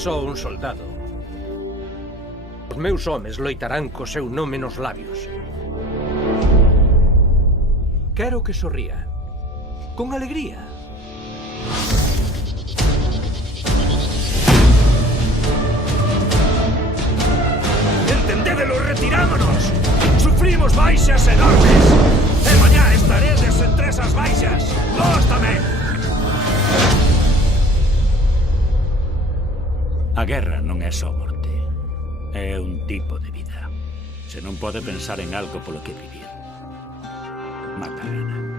só un soldado. Os meus homes loitarán co seu nome nos labios. Quero que sorría. Con alegría. Entendédelo, retirámonos! Sufrimos baixas enormes! E mañá estaredes entre esas baixas! Vós tamén! A guerra non é só morte. É un tipo de vida. Se non pode pensar en algo polo que vivir, mata a gana.